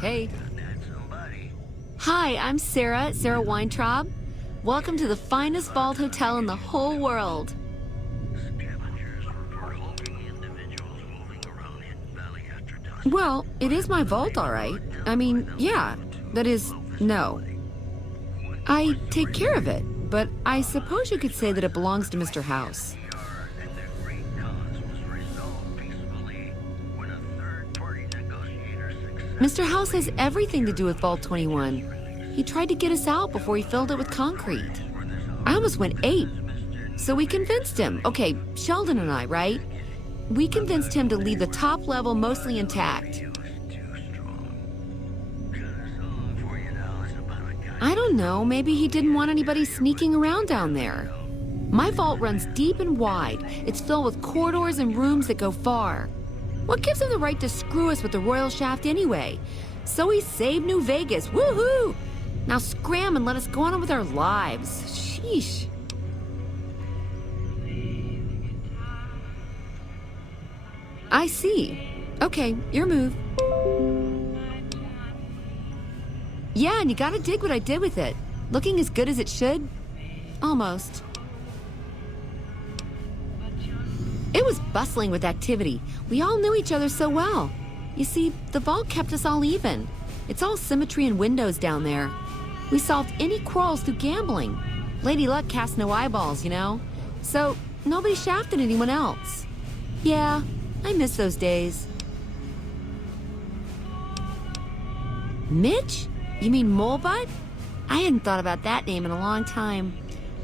Hey. Hi, I'm Sarah Weintraub. Welcome to the finest vault hotel in the whole world. Well, it is my vault, all right. I mean, yeah, that is, no. I take care of it, but I suppose you could say that it belongs to Mr. House. Mr. House has everything to do with Vault 21. He tried to get us out before he filled it with concrete. I almost went ape. So we convinced him. Okay, Sheldon and I, right? We convinced him to leave the top level mostly intact. I don't know, maybe he didn't want anybody sneaking around down there. My vault runs deep and wide. It's filled with corridors and rooms that go far. What gives him the right to screw us with the royal shaft anyway? So he saved New Vegas, woohoo! Now scram and let us go on with our lives. Sheesh. I see. Okay, your move. Yeah, and you gotta dig what I did with it. Looking as good as it should? Almost. It was bustling with activity. We all knew each other so well. You see, the vault kept us all even. It's all symmetry and windows down there. We solved any quarrels through gambling. Lady Luck cast no eyeballs, you know? So, nobody shafted anyone else. Yeah, I miss those days. Mitch? You mean Molebutt? I hadn't thought about that name in a long time.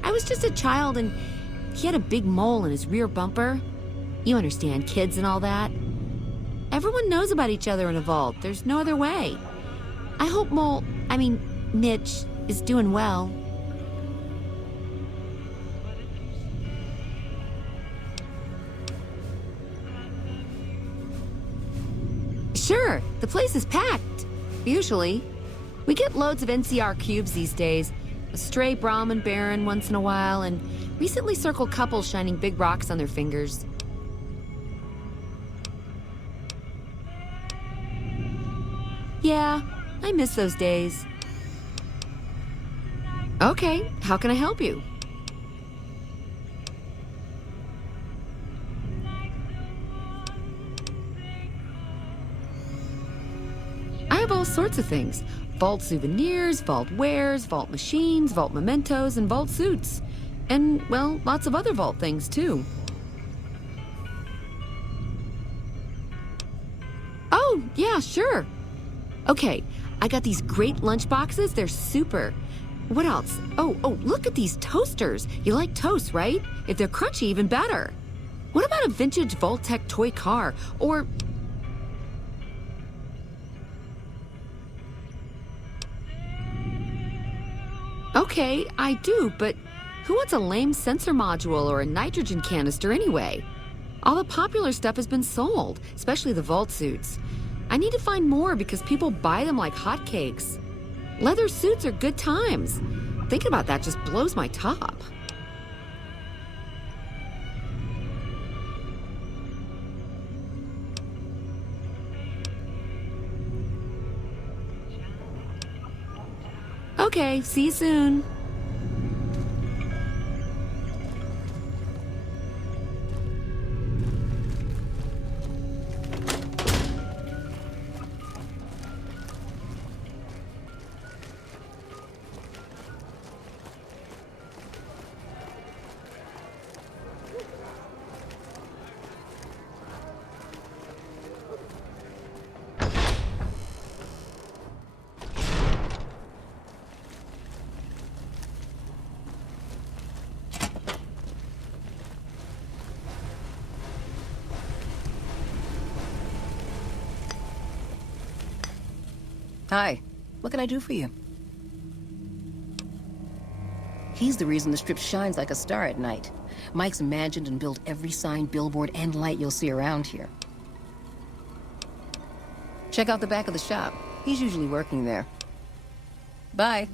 I was just a child and he had a big mole in his rear bumper. You understand, kids and all that. Everyone knows about each other in a vault. There's no other way. I hope Mitch is doing well. Sure, the place is packed. Usually. We get loads of NCR cubes these days. A stray Brahmin Baron once in a while, and recently circled couples shining big rocks on their fingers. Yeah, I miss those days. Okay, how can I help you? I have all sorts of things. Vault souvenirs, vault wares, vault machines, vault mementos, and vault suits. And, well, lots of other vault things, too. Oh, yeah, sure. Okay, I got these great lunch boxes. They're super. What else? Oh, look at these toasters. You like toast, right? If they're crunchy, even better. What about a vintage Vault-Tec toy car? Or... Okay, I do, but who wants a lame sensor module or a nitrogen canister anyway? All the popular stuff has been sold, especially the vault suits. I need to find more because people buy them like hotcakes. Leather suits are good times. Thinking about that just blows my top. Okay, see you soon. Hi. What can I do for you? He's the reason the strip shines like a star at night. Mike's imagined and built every sign, billboard, and light you'll see around here. Check out the back of the shop. He's usually working there. Bye.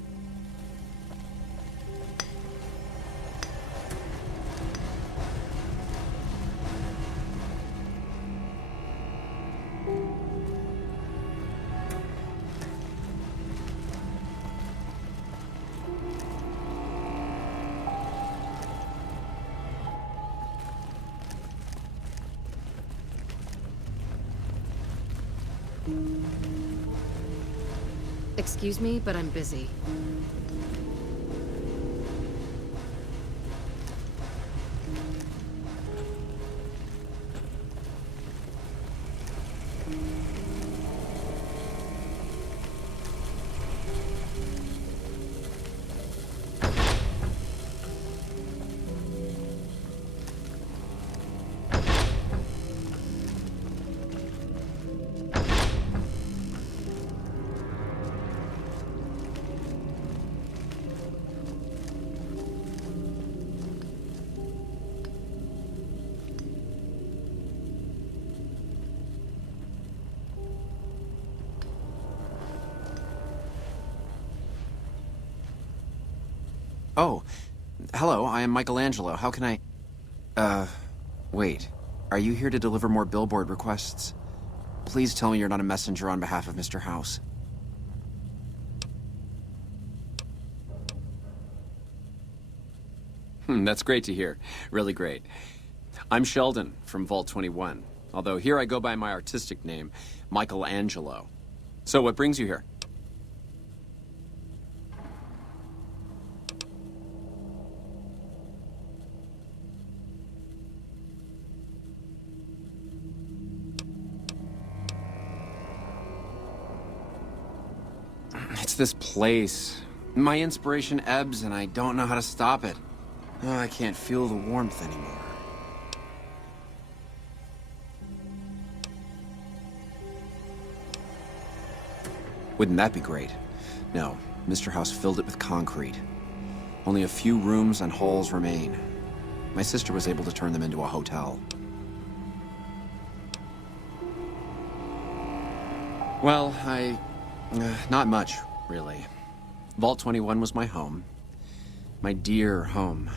Excuse me, but I'm busy. Oh, hello, I am Michelangelo. How can wait. Are you here to deliver more billboard requests? Please tell me you're not a messenger on behalf of Mr. House. That's great to hear. Really great. I'm Sheldon from Vault 21, although here I go by my artistic name, Michelangelo. So what brings you here? It's this place. My inspiration ebbs and I don't know how to stop it. Oh, I can't feel the warmth anymore. Wouldn't that be great? No, Mr. House filled it with concrete. Only a few rooms and halls remain. My sister was able to turn them into a hotel. Well, not much, really. Vault 21 was my home. My dear home.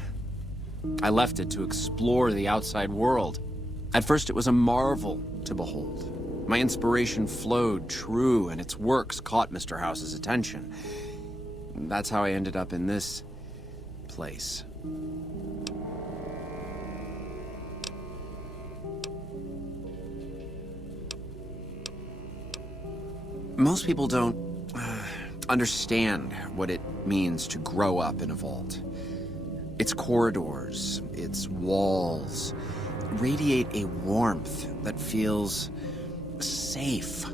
I left it to explore the outside world. At first it was a marvel to behold. My inspiration flowed true, and its works caught Mr. House's attention. That's how I ended up in this place. Most people don't understand what it means to grow up in a vault. Its corridors, its walls, radiate a warmth that feels safe,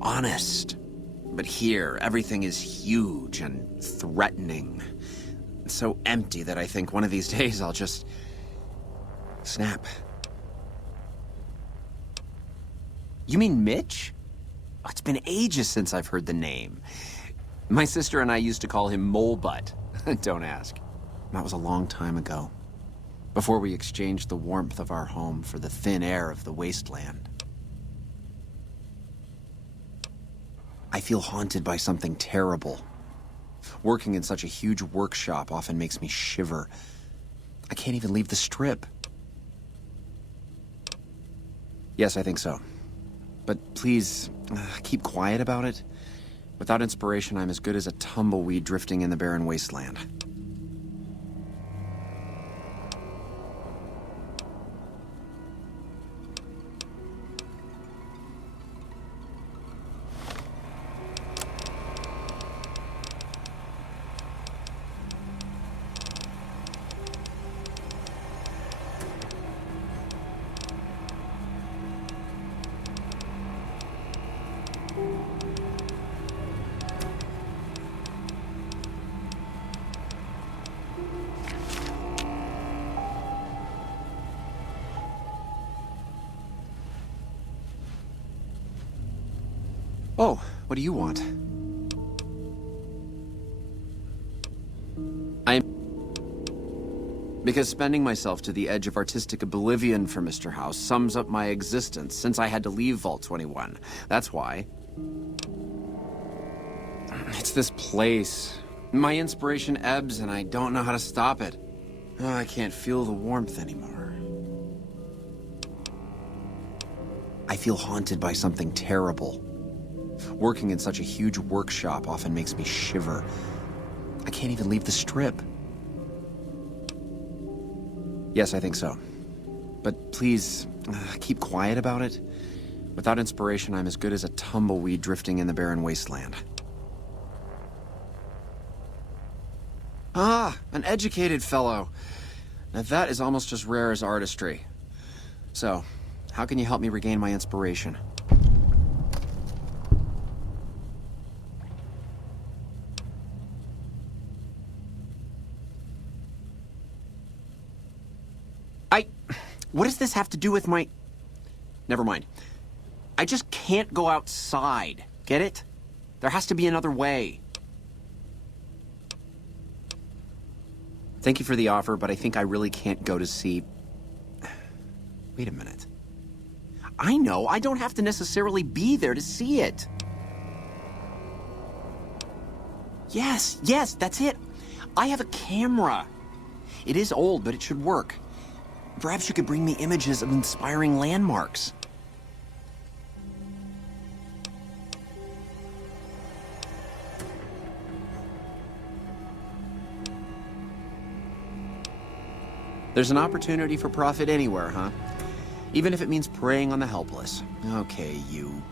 honest. But here, everything is huge and threatening. So empty that I think one of these days I'll just snap. You mean Mitch? Oh, it's been ages since I've heard the name. My sister and I used to call him Mole Butt. Don't ask. That was a long time ago. Before we exchanged the warmth of our home for the thin air of the wasteland. I feel haunted by something terrible. Working in such a huge workshop often makes me shiver. I can't even leave the strip. Yes, I think so. But please, keep quiet about it. Without inspiration, I'm as good as a tumbleweed drifting in the barren wasteland. Oh, what do you want? Because spending myself to the edge of artistic oblivion for Mr. House sums up my existence since I had to leave Vault 21. That's why. It's this place. My inspiration ebbs and I don't know how to stop it. Oh, I can't feel the warmth anymore. I feel haunted by something terrible. Working in such a huge workshop often makes me shiver. I can't even leave the strip. Yes, I think so. But please, keep quiet about it. Without inspiration, I'm as good as a tumbleweed drifting in the barren wasteland. Ah, an educated fellow. Now that is almost as rare as artistry. So, how can you help me regain my inspiration? What does this have to do with my... Never mind. I just can't go outside. Get it? There has to be another way. Thank you for the offer, but I think I really can't go to see... Wait a minute. I know, I don't have to necessarily be there to see it. Yes, that's it. I have a camera. It is old, but it should work. Perhaps you could bring me images of inspiring landmarks. There's an opportunity for profit anywhere, huh? Even if it means preying on the helpless. Okay, you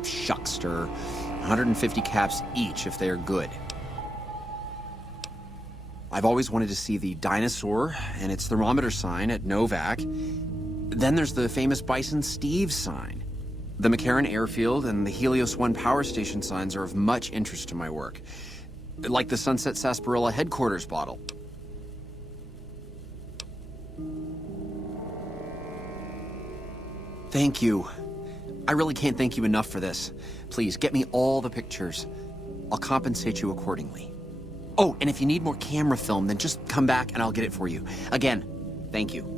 shuckster. 150 caps each if they're good. I've always wanted to see the dinosaur and its thermometer sign at Novak. Then there's the famous Bison Steve sign. The McCarran Airfield and the Helios 1 power station signs are of much interest to my work. Like the Sunset Sarsaparilla headquarters bottle. Thank you. I really can't thank you enough for this. Please, get me all the pictures. I'll compensate you accordingly. Oh, and if you need more camera film, then just come back and I'll get it for you. Again, thank you.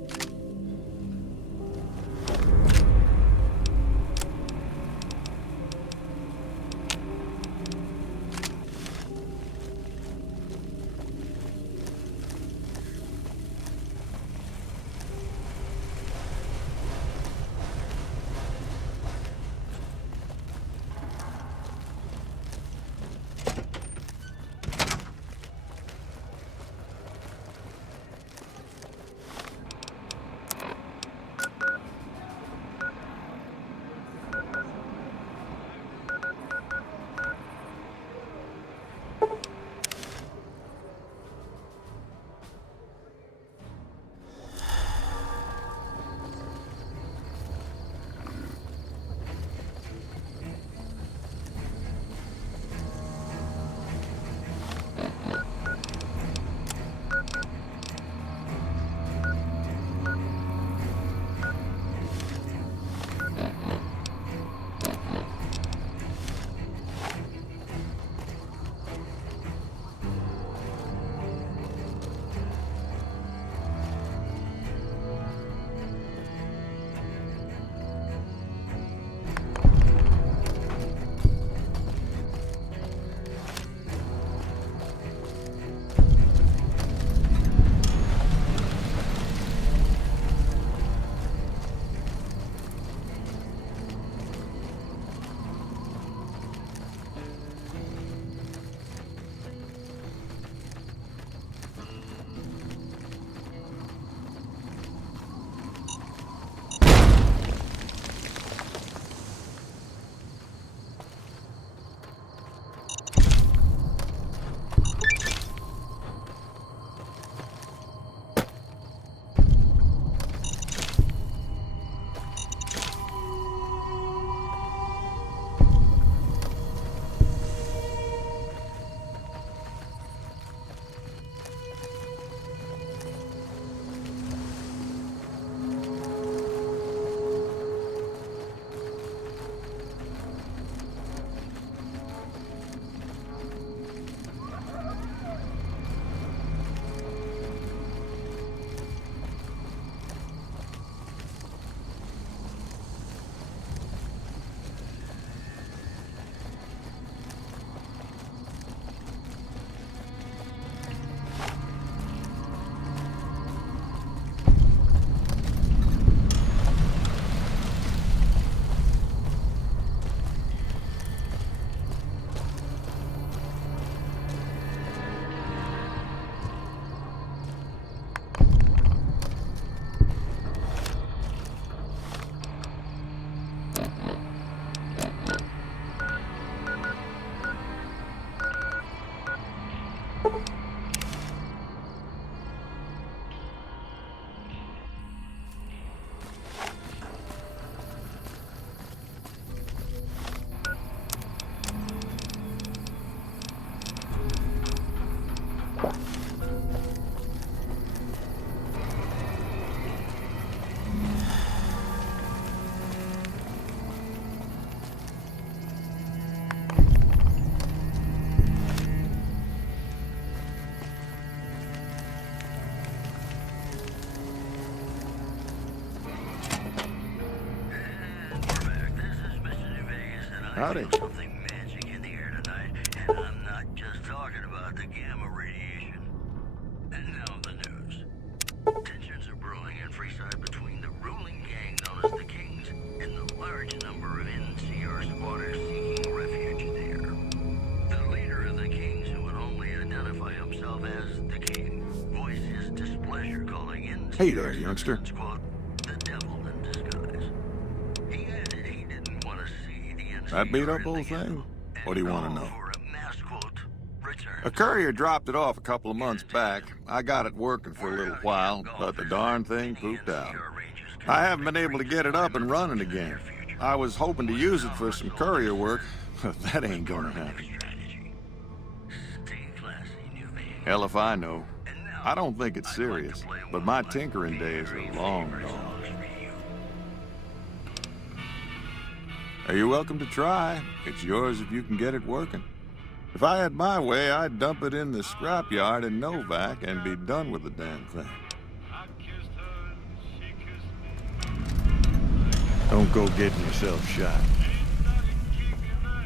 Howdy. Something magic in the air tonight, and I'm not just talking about the gamma radiation. And now the news. Tensions are brewing in Freeside between the ruling gang known as the Kings and the large number of NCR squatters seeking refuge there. The leader of the Kings, who would only identify himself as the King, voiced his displeasure, calling NCR Hey there, youngster. quote, the devil in disguise. He added he didn't want to see the NCR That beat up in old the thing? ghetto, What do you want to and know? called for a mass quote, return. A courier dropped it off a couple of months back. I got it working for a little while, but the darn thing pooped out. I haven't been able to get it up and running again. I was hoping to use it for some courier work, but that ain't gonna happen. Hell if I know. I don't think it's serious, but my tinkering days are long gone. Are you welcome to try? It's yours if you can get it working. If I had my way, I'd dump it in the scrapyard in Novak and be done with the damn thing. Don't go getting yourself shot.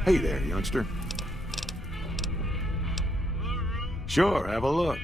Hey there, youngster. Sure, have a look.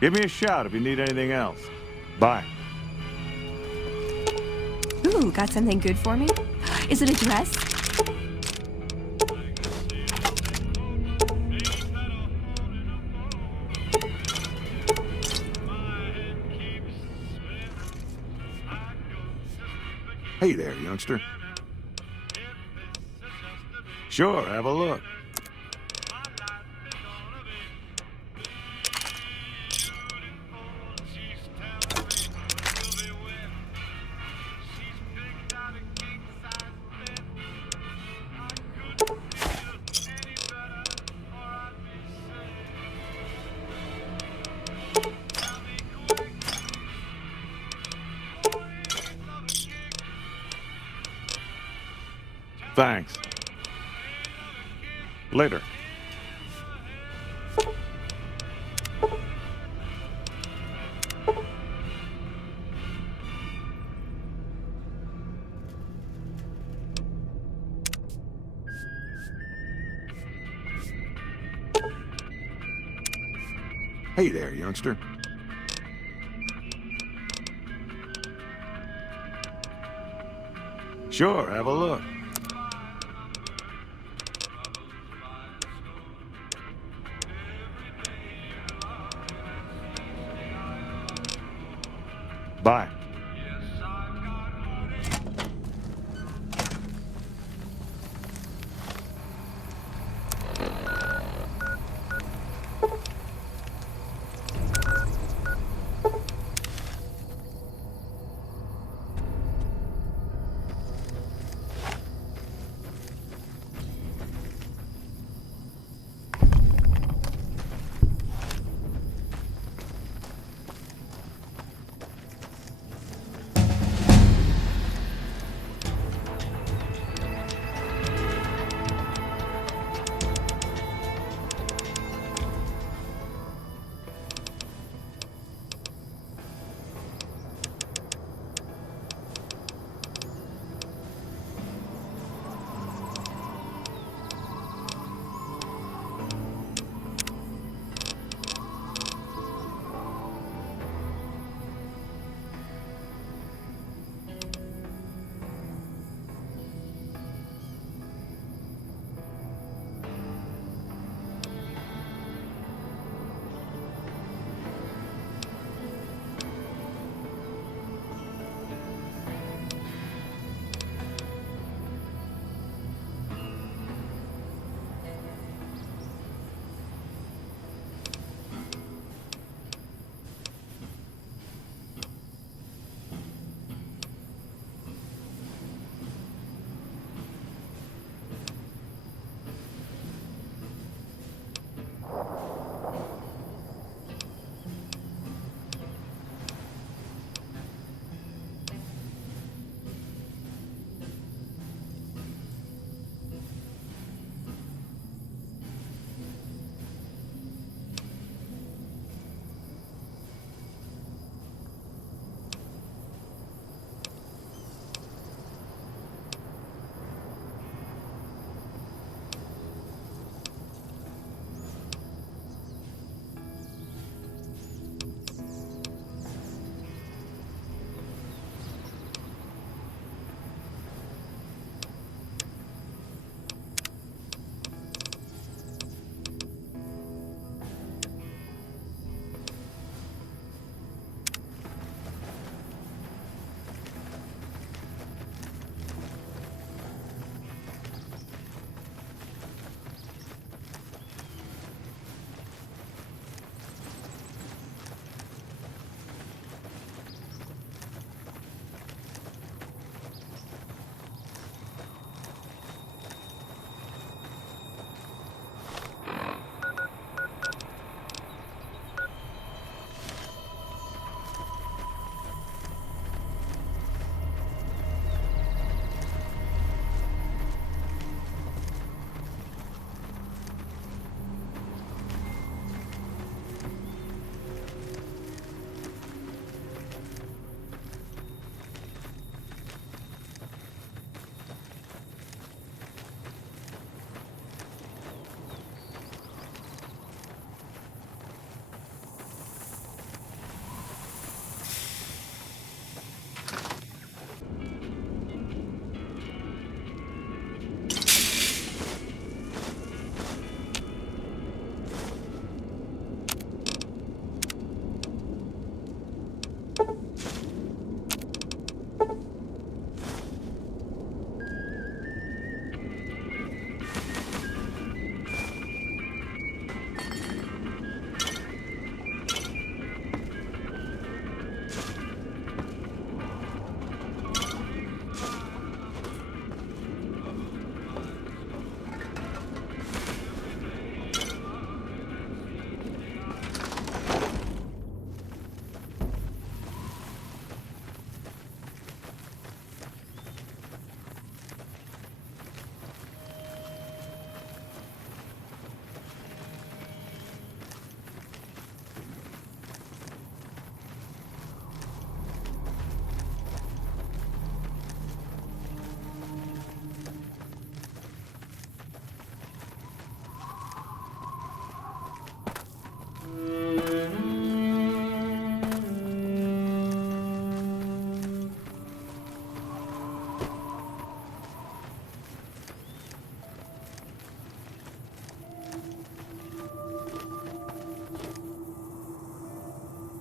Give me a shout if you need anything else. Bye. Ooh, got something good for me? Is it a dress? Hey there, youngster. Sure, have a look. Thanks. Later. Hey there, youngster. Sure, have a look. Bye.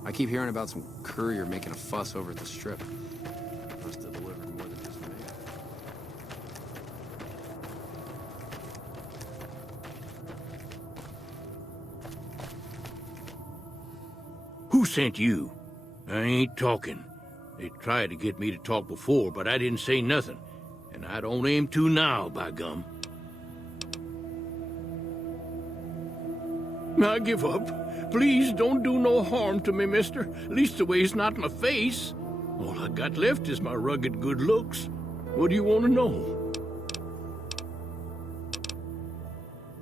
I keep hearing about some courier making a fuss over at the strip. Must have delivered more than just mail. Who sent you? I ain't talking. They tried to get me to talk before, but I didn't say nothing. And I don't aim to now, by gum. I give up. Please don't do no harm to me, mister. Leastways not my face. All I got left is my rugged good looks. What do you want to know?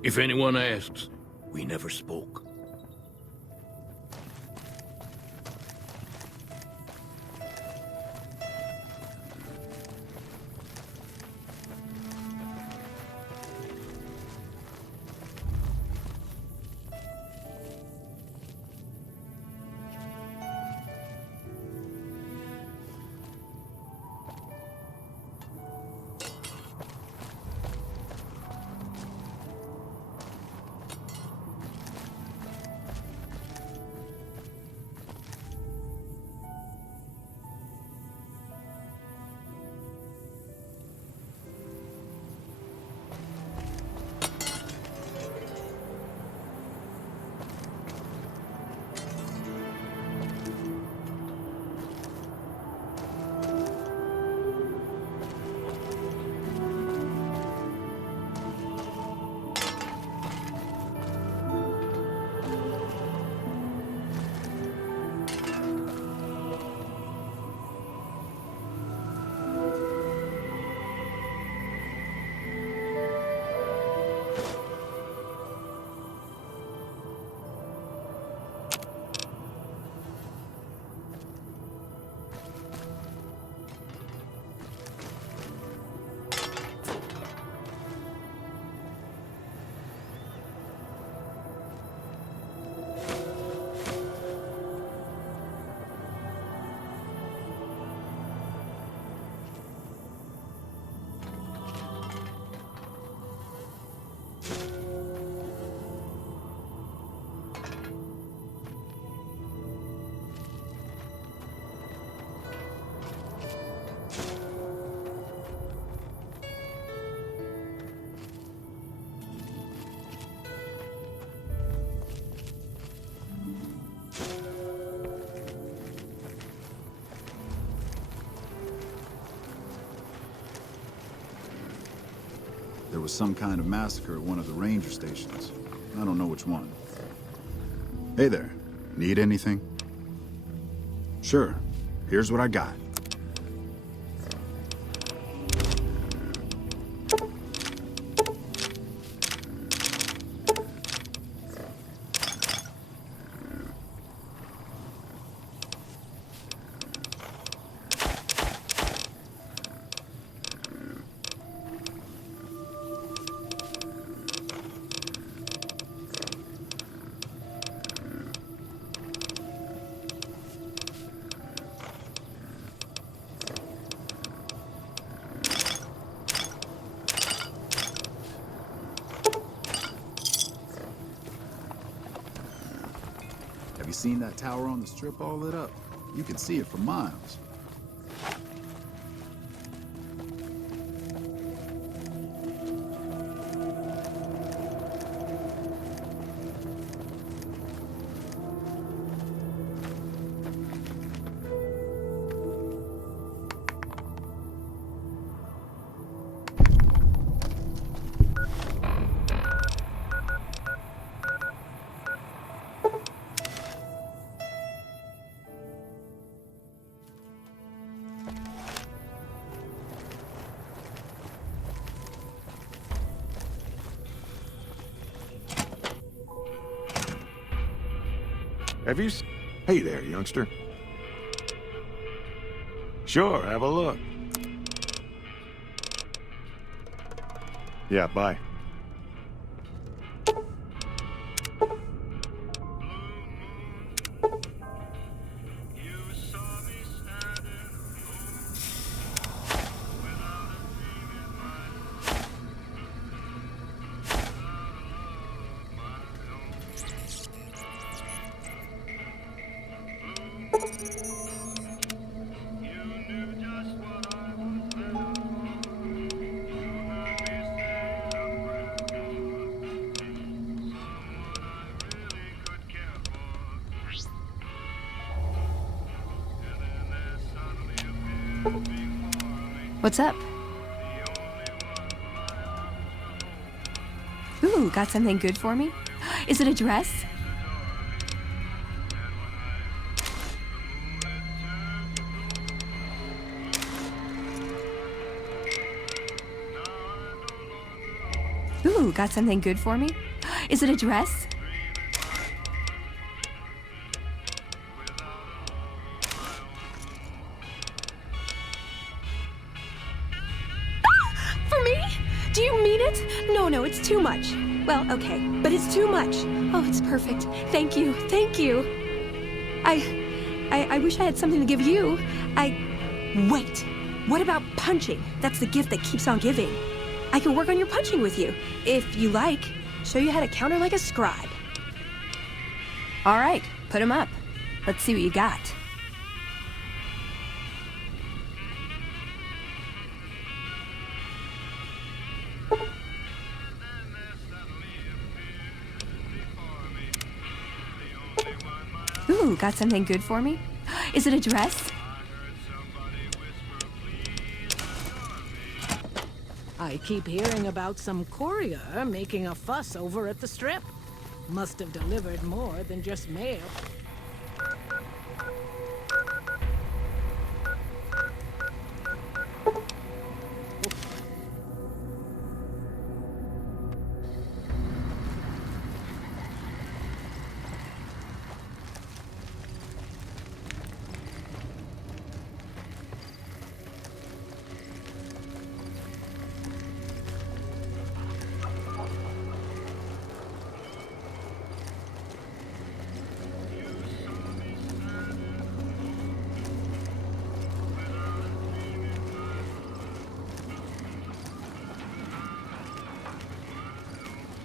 If anyone asks, we never spoke. There was some kind of massacre at one of the ranger stations. I don't know which one. Hey there. Need anything? Sure. Here's what I got. Have you seen that tower on the strip all lit up? You can see it for miles. Have you... Hey there, youngster. Sure, have a look. Yeah, bye. What's up? Ooh, got something good for me? Is it a dress? Ooh, got something good for me? Is it a dress? For me? Do you mean it? No, it's too much. Well, okay, but it's too much. Oh, it's perfect. Thank you, thank you. I wish I had something to give you. Wait, what about punching? That's the gift that keeps on giving. I can work on your punching with you, if you like. Show you how to counter like a scribe. All right, put 'em up. Let's see what you got. Ooh, got something good for me? Is it a dress? I keep hearing about some courier making a fuss over at the strip. Must have delivered more than just mail.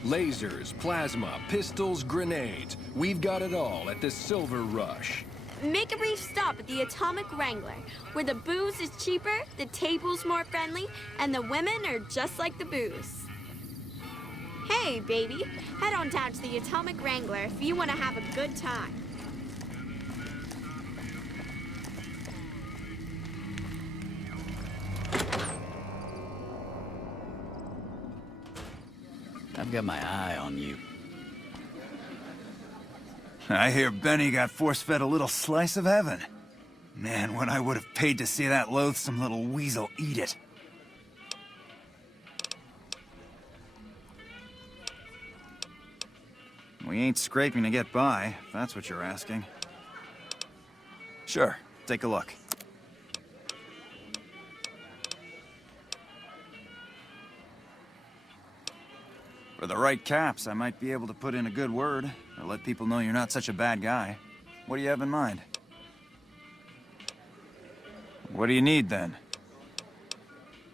Lasers, plasma, pistols, grenades. We've got it all at the Silver Rush. Make a brief stop at the Atomic Wrangler, where the booze is cheaper, the table's more friendly, and the women are just like the booze. Hey, baby, head on down to the Atomic Wrangler if you want to have a good time. I've got my eye on you. I hear Benny got force-fed a little slice of heaven. Man, when I would have paid to see that loathsome little weasel eat it. We ain't scraping to get by, if that's what you're asking. Sure, take a look. For the right caps, I might be able to put in a good word, or let people know you're not such a bad guy. What do you have in mind? What do you need, then?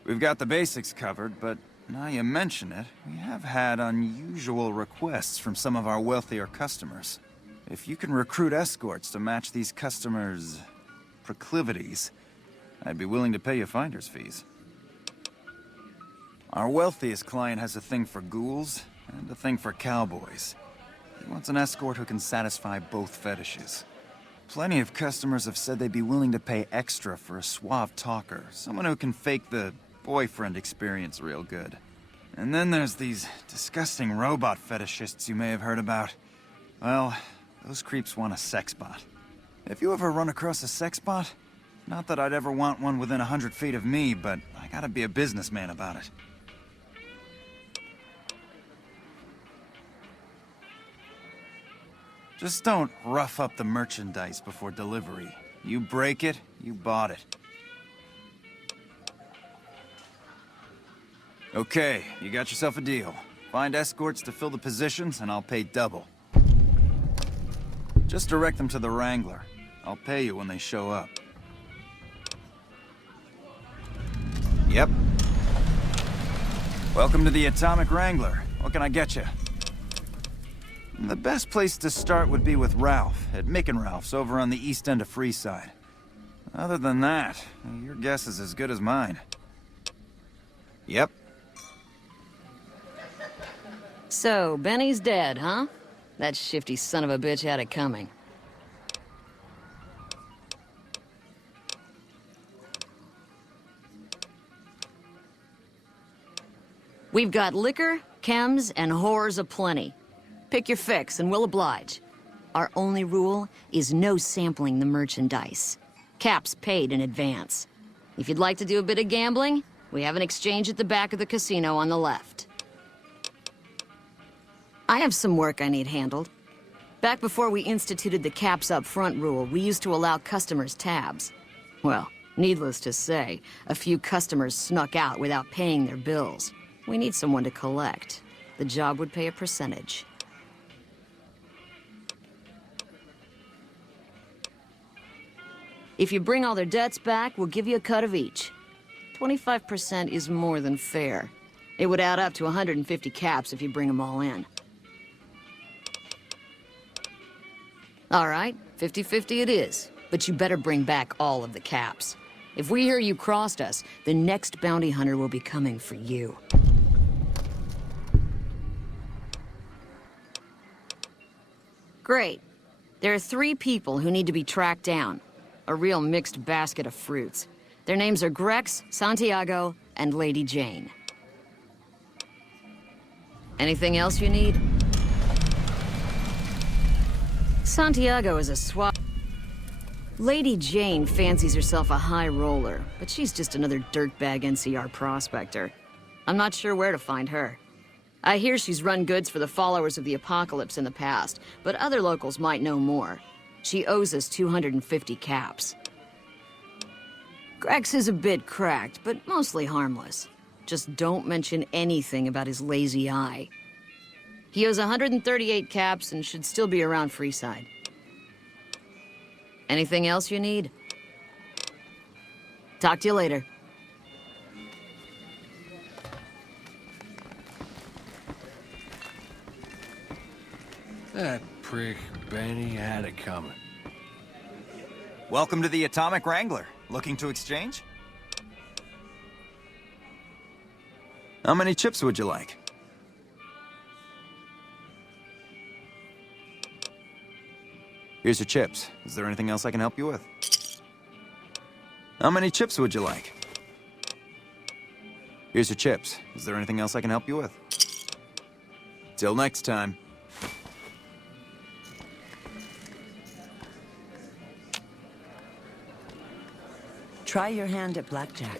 We've got the basics covered, but now you mention it, we have had unusual requests from some of our wealthier customers. If you can recruit escorts to match these customers' proclivities, I'd be willing to pay you finder's fees. Our wealthiest client has a thing for ghouls and a thing for cowboys. He wants an escort who can satisfy both fetishes. Plenty of customers have said they'd be willing to pay extra for a suave talker, someone who can fake the boyfriend experience real good. And then there's these disgusting robot fetishists you may have heard about. Well, those creeps want a sex bot. If you ever run across a sex bot, not that I'd ever want one within 100 feet of me, but I gotta be a businessman about it. Just don't rough up the merchandise before delivery. You break it, you bought it. Okay, you got yourself a deal. Find escorts to fill the positions, and I'll pay double. Just direct them to the Wrangler. I'll pay you when they show up. Yep. Welcome to the Atomic Wrangler. What can I get you? The best place to start would be with Ralph, at Mick and Ralph's over on the east end of Freeside. Other than that, your guess is as good as mine. Yep. So, Benny's dead, huh? That shifty son of a bitch had it coming. We've got liquor, chems, and whores aplenty. Pick your fix, and we'll oblige. Our only rule is no sampling the merchandise. Caps paid in advance. If you'd like to do a bit of gambling, we have an exchange at the back of the casino on the left. I have some work I need handled. Back before we instituted the caps up front rule, we used to allow customers tabs. Well, needless to say, a few customers snuck out without paying their bills. We need someone to collect. The job would pay a percentage. If you bring all their debts back, we'll give you a cut of each. 25% is more than fair. It would add up to 150 caps if you bring them all in. All right, 50-50 it is. But you better bring back all of the caps. If we hear you crossed us, the next bounty hunter will be coming for you. Great. There are 3 people who need to be tracked down. A real mixed basket of fruits. Their names are Grex, Santiago, and Lady Jane. Anything else you need? Santiago is a swap. Lady Jane fancies herself a high roller, but she's just another dirtbag NCR prospector. I'm not sure where to find her. I hear she's run goods for the followers of the apocalypse in the past, but other locals might know more. She owes us 250 caps. Grex is a bit cracked, but mostly harmless. Just don't mention anything about his lazy eye. He owes 138 caps and should still be around Freeside. Anything else you need? Talk to you later. That prick Benny had it coming. Welcome to the Atomic Wrangler. Looking to exchange? How many chips would you like? Here's your chips. Is there anything else I can help you with? How many chips would you like? Here's your chips. Is there anything else I can help you with? Till next time. Try your hand at blackjack.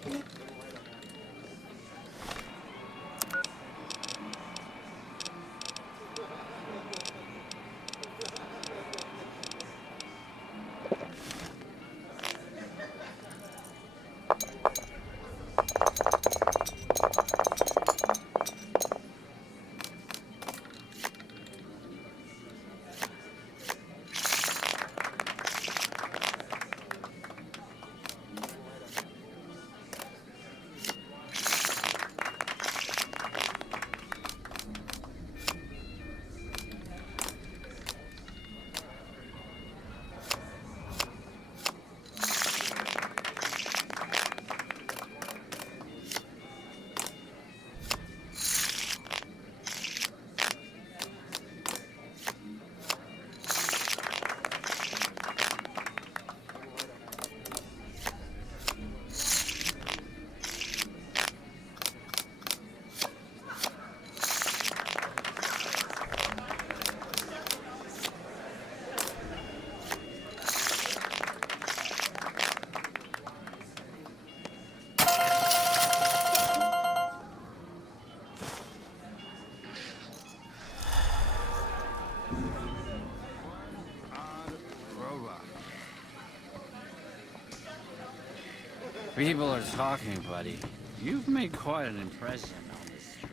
People are talking, buddy. You've made quite an impression on this trip.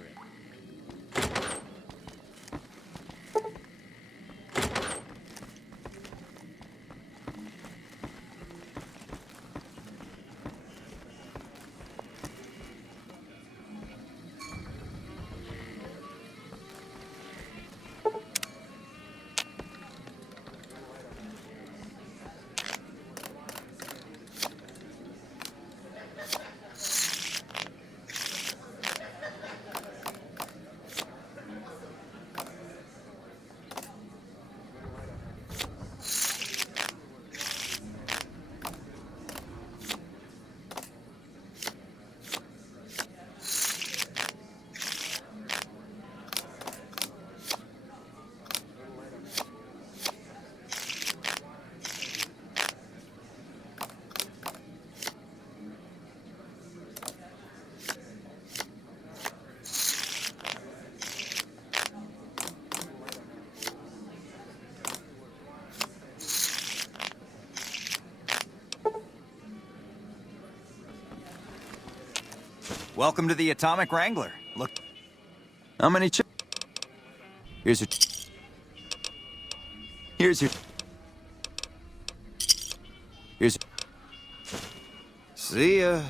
Welcome to the Atomic Wrangler. Look. How many chips? Here's your... Here's your... Here's... See ya.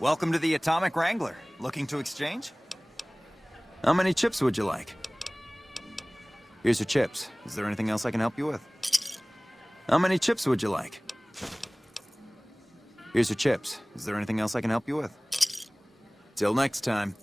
Welcome to the Atomic Wrangler. Looking to exchange? How many chips would you like? Here's your chips. Is there anything else I can help you with? How many chips would you like? Here's your chips. Is there anything else I can help you with? Till next time.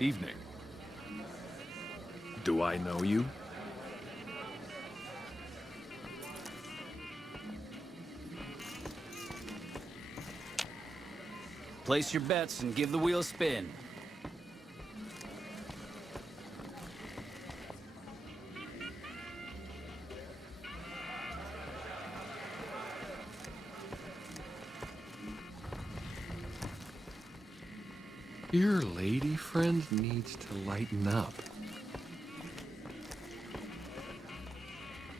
Evening. Do I know you? Place your bets and give the wheel a spin. Your lady friend needs to lighten up.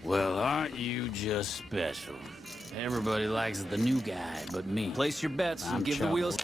Well, aren't you just special? Everybody likes the new guy but me. Place your bets and give the wheel...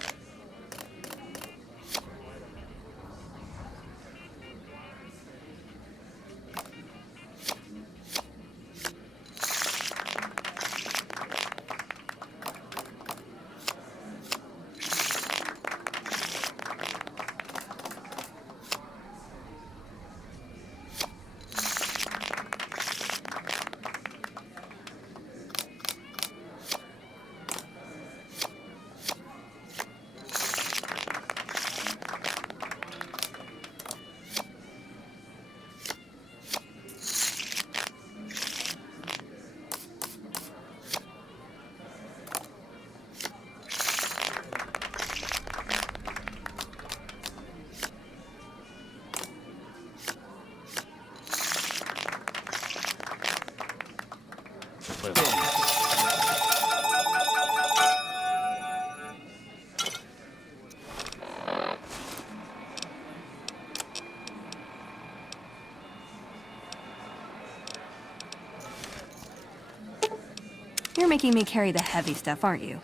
You're making me carry the heavy stuff, aren't you?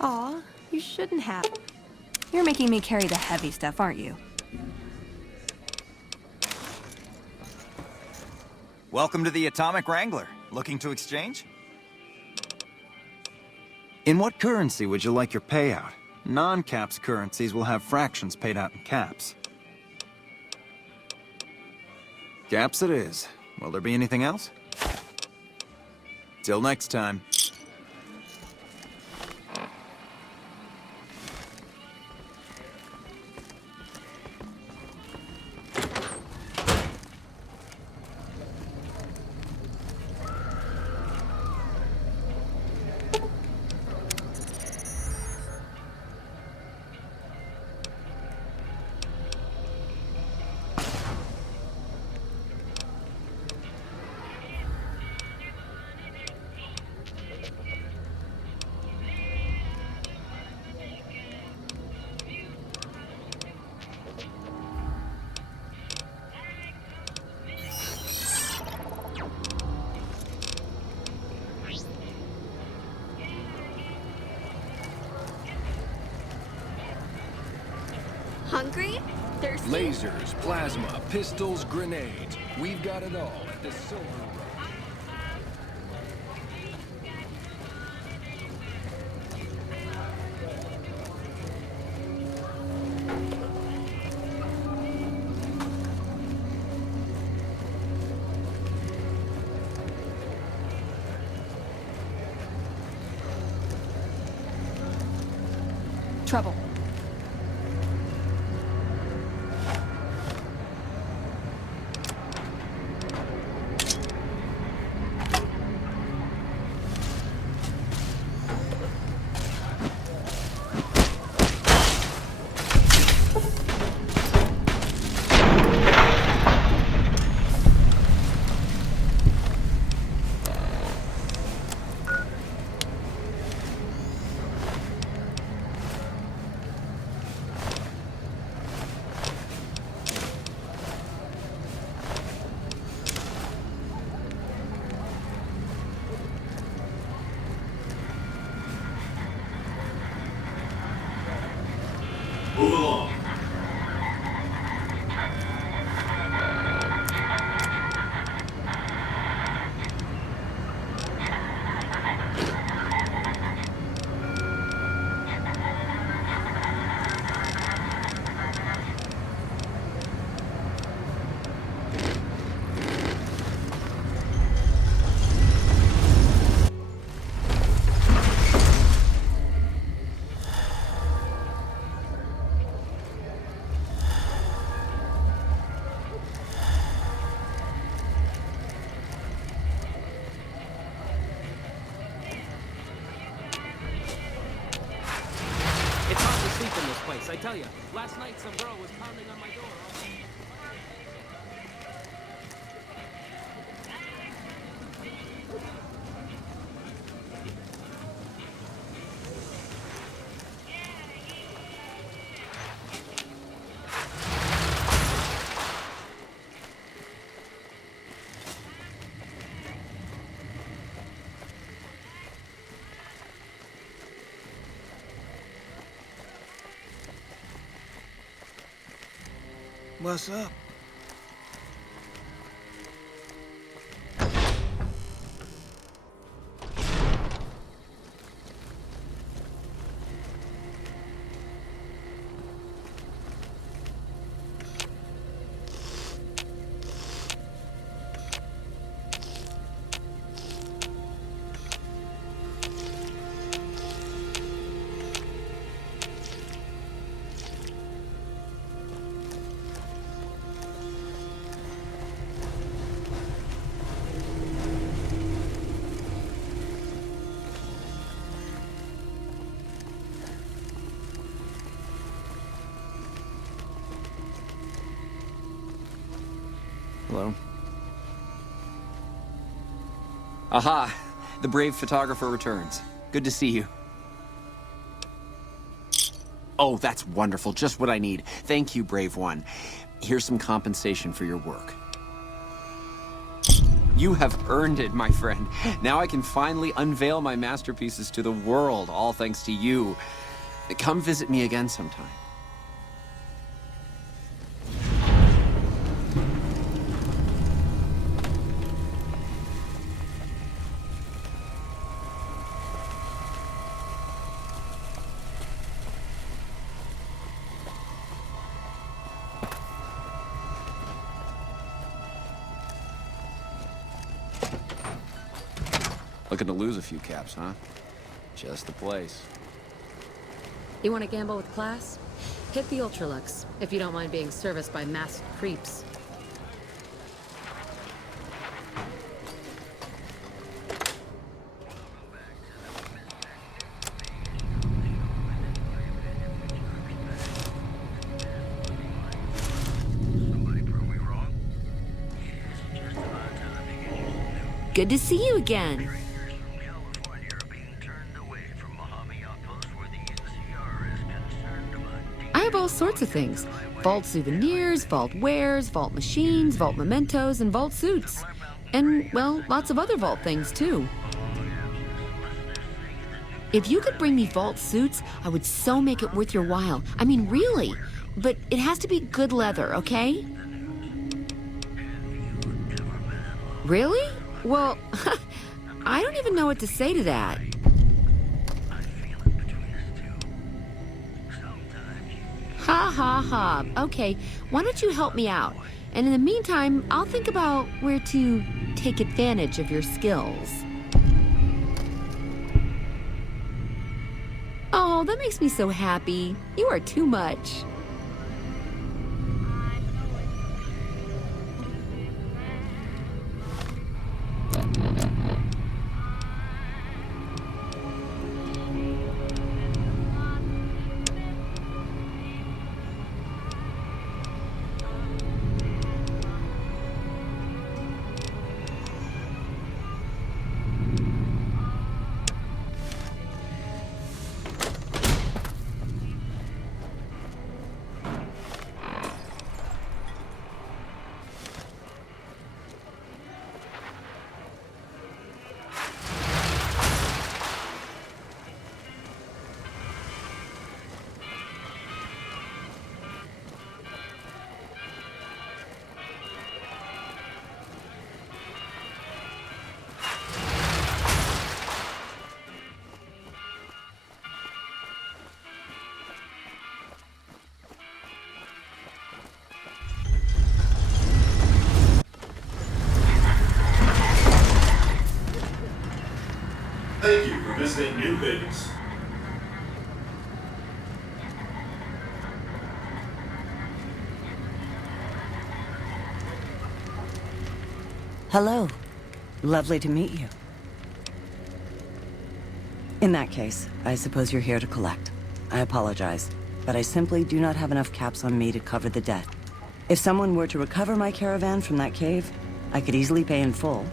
Aw, you shouldn't have. You're making me carry the heavy stuff, aren't you? Welcome to the Atomic Wrangler. Looking to exchange? In what currency would you like your payout? Non-caps currencies will have fractions paid out in caps. Caps it is. Will there be anything else? Till next time. Hungry? Thirsty? Lasers, plasma, pistols, grenades. We've got it all at the Silver Rush. Trouble. this place, I tell you. Last night some girl was pounding on my door. What's up? Hello? Aha! The brave photographer returns. Good to see you. Oh, that's wonderful. Just what I need. Thank you, brave one. Here's some compensation for your work. You have earned it, my friend. Now I can finally unveil my masterpieces to the world, all thanks to you. Come visit me again sometime. Looking to lose a few caps, huh? Just the place. You want to gamble with class? Hit the Ultralux, if you don't mind being serviced by masked creeps. Good to see you again. I have all sorts of things. Vault souvenirs, vault wares, vault machines, vault mementos, and vault suits. And, well, lots of other vault things, too. If you could bring me vault suits, I would so make it worth your while. I mean, really. But it has to be good leather, okay? Really? Well, I don't even know what to say to that. Ha ha ha. Okay, why don't you help me out? And in the meantime, I'll think about where to take advantage of your skills. Oh, that makes me so happy. You are too much. Thank you for visiting New Vegas. Hello. Lovely to meet you. In that case, I suppose you're here to collect. I apologize. but I simply do not have enough caps on me to cover the debt. If someone were to recover my caravan from that cave, I could easily pay in full,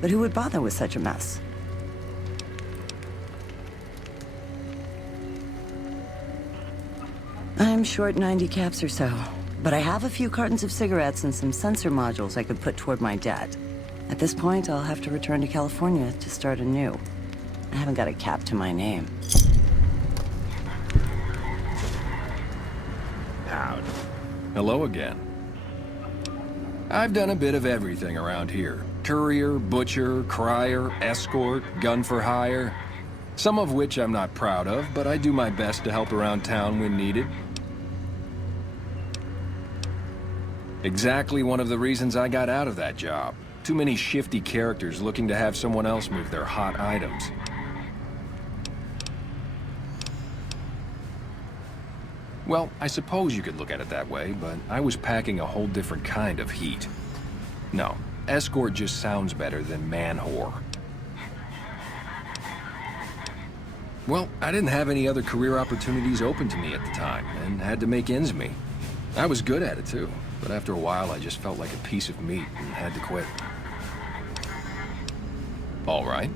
but who would bother with such a mess? I'm short 90 caps or so, but I have a few cartons of cigarettes and some sensor modules I could put toward my debt. At this point, I'll have to return to California to start anew. I haven't got a cap to my name. Out. Hello again. I've done a bit of everything around here. Courier, butcher, crier, escort, gun for hire. Some of which I'm not proud of, but I do my best to help around town when needed. Exactly one of the reasons I got out of that job. Too many shifty characters looking to have someone else move their hot items. Well, I suppose you could look at it that way, but I was packing a whole different kind of heat. No, escort just sounds better than man-whore. Well, I didn't have any other career opportunities open to me at the time, and had to make ends meet. I was good at it too, but after a while I just felt like a piece of meat and had to quit. All right.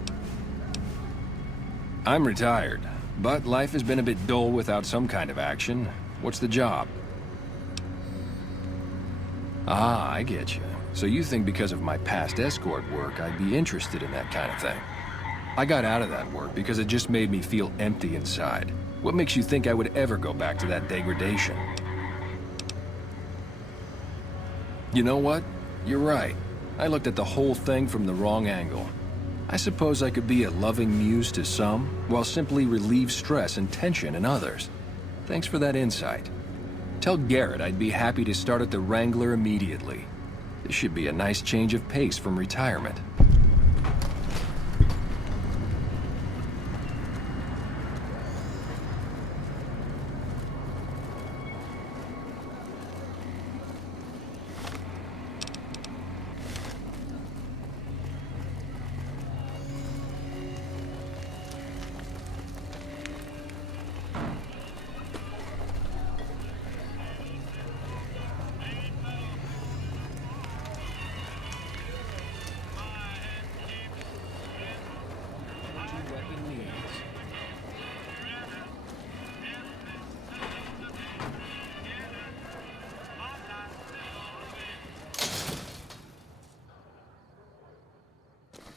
I'm retired, but life has been a bit dull without some kind of action. What's the job? Ah, I get you. So you think because of my past escort work, I'd be interested in that kind of thing. I got out of that work because it just made me feel empty inside. What makes you think I would ever go back to that degradation? You know what? You're right. I looked at the whole thing from the wrong angle. I suppose I could be a loving muse to some, while simply relieve stress and tension in others. Thanks for that insight. Tell Garrett I'd be happy to start at the Wrangler immediately. This should be a nice change of pace from retirement.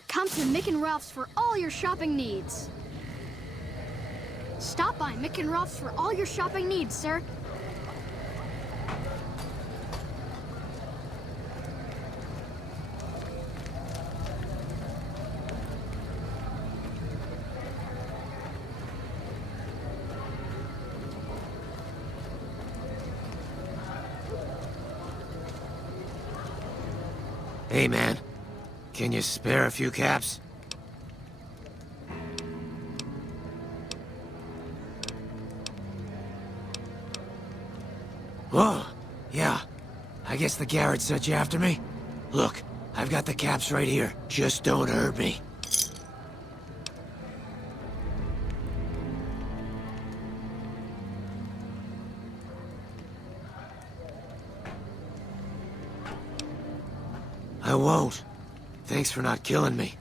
Come to Mick and Ralph's for all your shopping needs. Stop by Mick and Ralph's for all your shopping needs, sir. Hey, man. Can you spare a few caps? Oh, yeah. I guess the Garrett sent you after me? Look, I've got the caps right here. Just don't hurt me. I won't. Thanks for not killing me.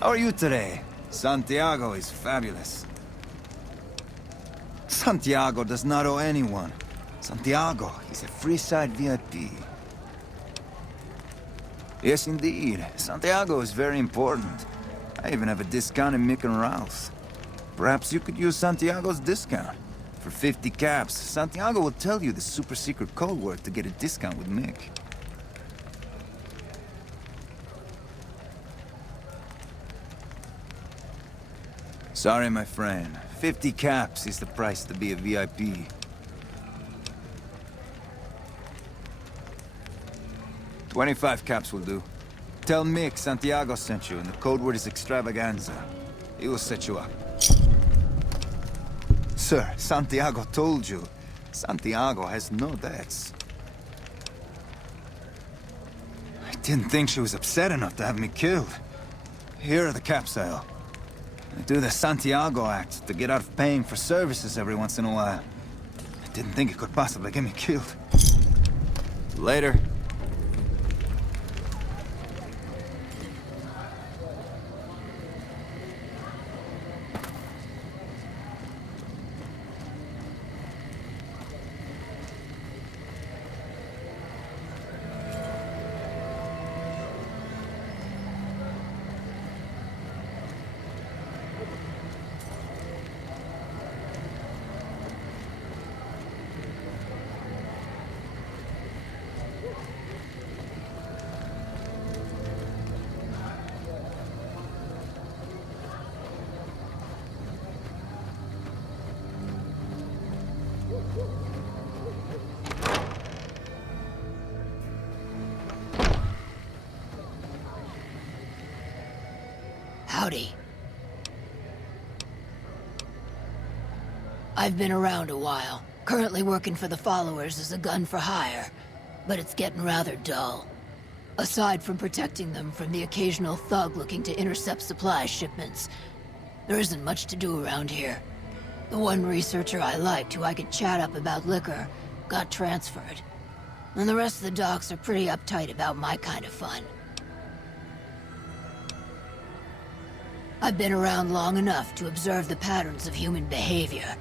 How are you today? Santiago is fabulous. Santiago does not owe anyone. Santiago is a Freeside VIP. Yes, indeed. Santiago is very important. I even have a discount in Mick and Ralph's. Perhaps you could use Santiago's discount. For 50 caps, Santiago will tell you the super secret code word to get a discount with Mick. Sorry, my friend. 50 caps is the price to be a VIP. $25 caps will do. Tell Mick Santiago sent you, and the code word is extravaganza. He will set you up. Sir, Santiago told you. Santiago has no debts. I didn't think she was upset enough to have me killed. Here are the caps, Al. I do the Santiago act to get out of paying for services every once in a while. I didn't think it could possibly get me killed. Later. Howdy. I've been around a while. Currently working for the followers as a gun for hire, but it's getting rather dull. Aside from protecting them from the occasional thug looking to intercept supply shipments, there isn't much to do around here. The one researcher I liked who I could chat up about liquor got transferred, and the rest of the docs are pretty uptight about my kind of fun. I've been around long enough to observe the patterns of human behavior.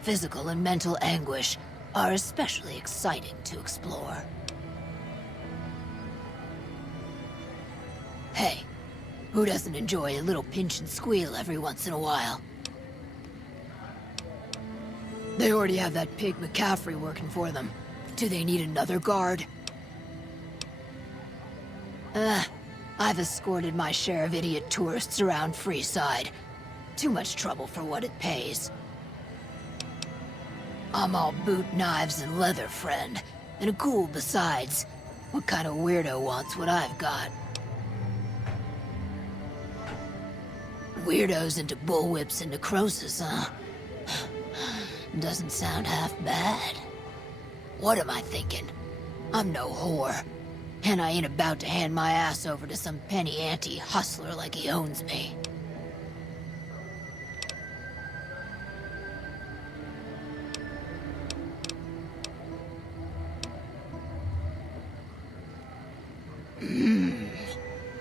Physical and mental anguish are especially exciting to explore. Hey, who doesn't enjoy a little pinch and squeal every once in a while? They already have that pig McCaffrey working for them. Do they need another guard? I've escorted my share of idiot tourists around Freeside. Too much trouble for what it pays. I'm all boot, knives, and leather, friend. And a cool besides. What kind of weirdo wants what I've got? Weirdos into bullwhips and necrosis, huh? Doesn't sound half bad. What am I thinking? I'm no whore. And I ain't about to hand my ass over to some penny ante hustler like he owns me.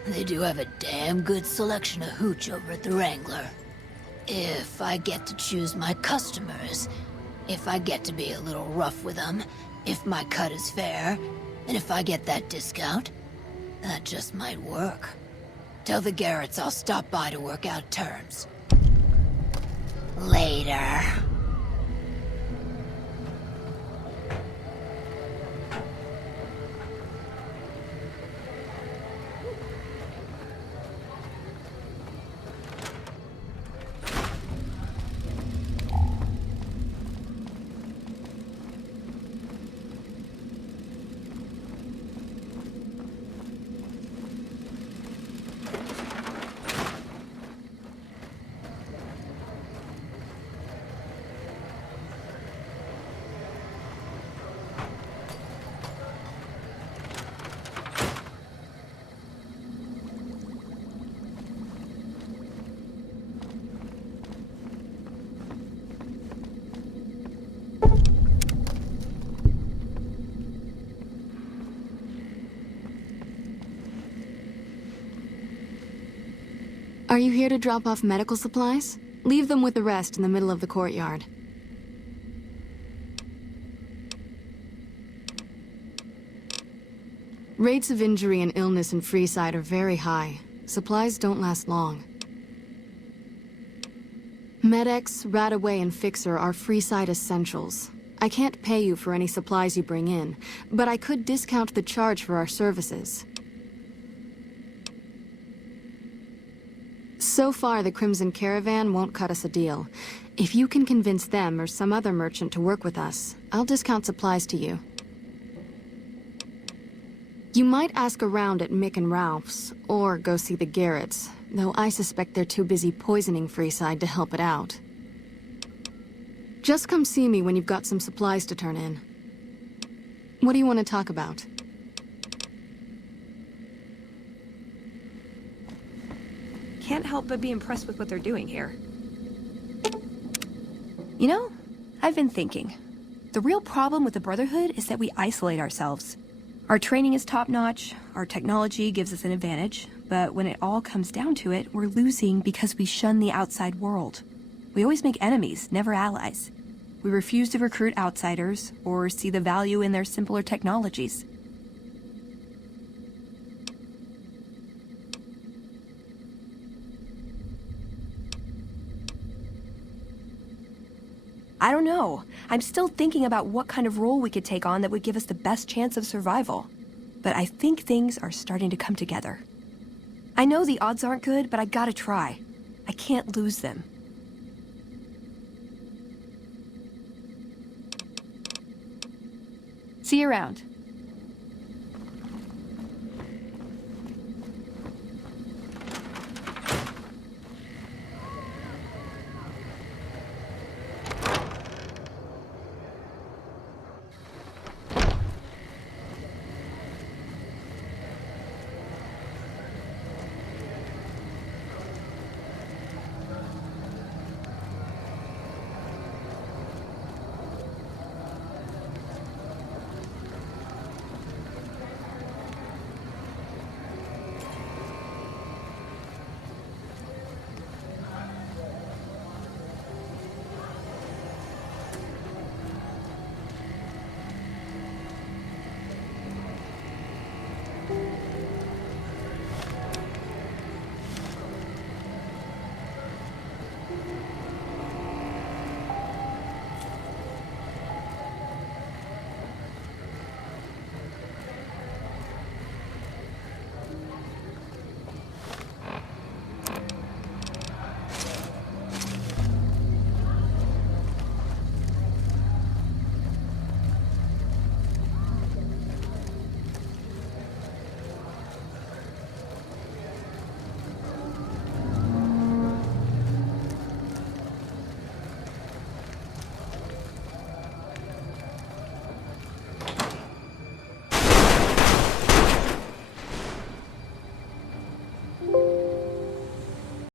They do have a damn good selection of hooch over at the Wrangler. If I get to choose my customers, if I get to be a little rough with them, if my cut is fair, and if I get that discount, that just might work. Tell the Garretts I'll stop by to work out terms. Later. Are you here to drop off medical supplies? Leave them with the rest in the middle of the courtyard. Rates of injury and illness in Freeside are very high. Supplies don't last long. Med-X, Radaway, and Fixer are Freeside essentials. I can't pay you for any supplies you bring in, but I could discount the charge for our services. So far, the Crimson Caravan won't cut us a deal. If you can convince them or some other merchant to work with us, I'll discount supplies to you. You might ask around at Mick and Ralph's, or go see the Garretts, though I suspect they're too busy poisoning Freeside to help it out. Just come see me when you've got some supplies to turn in. What do you want to talk about? Can't help but be impressed with what they're doing here. You know, I've been thinking. The real problem with the Brotherhood is that we isolate ourselves. Our training is top-notch, our technology gives us an advantage, but when it all comes down to it, we're losing because we shun the outside world. We always make enemies, never allies. We refuse to recruit outsiders or see the value in their simpler technologies. I don't know. I'm still thinking about what kind of role we could take on that would give us the best chance of survival. But I think things are starting to come together. I know the odds aren't good, but I gotta try. I can't lose them. See you around.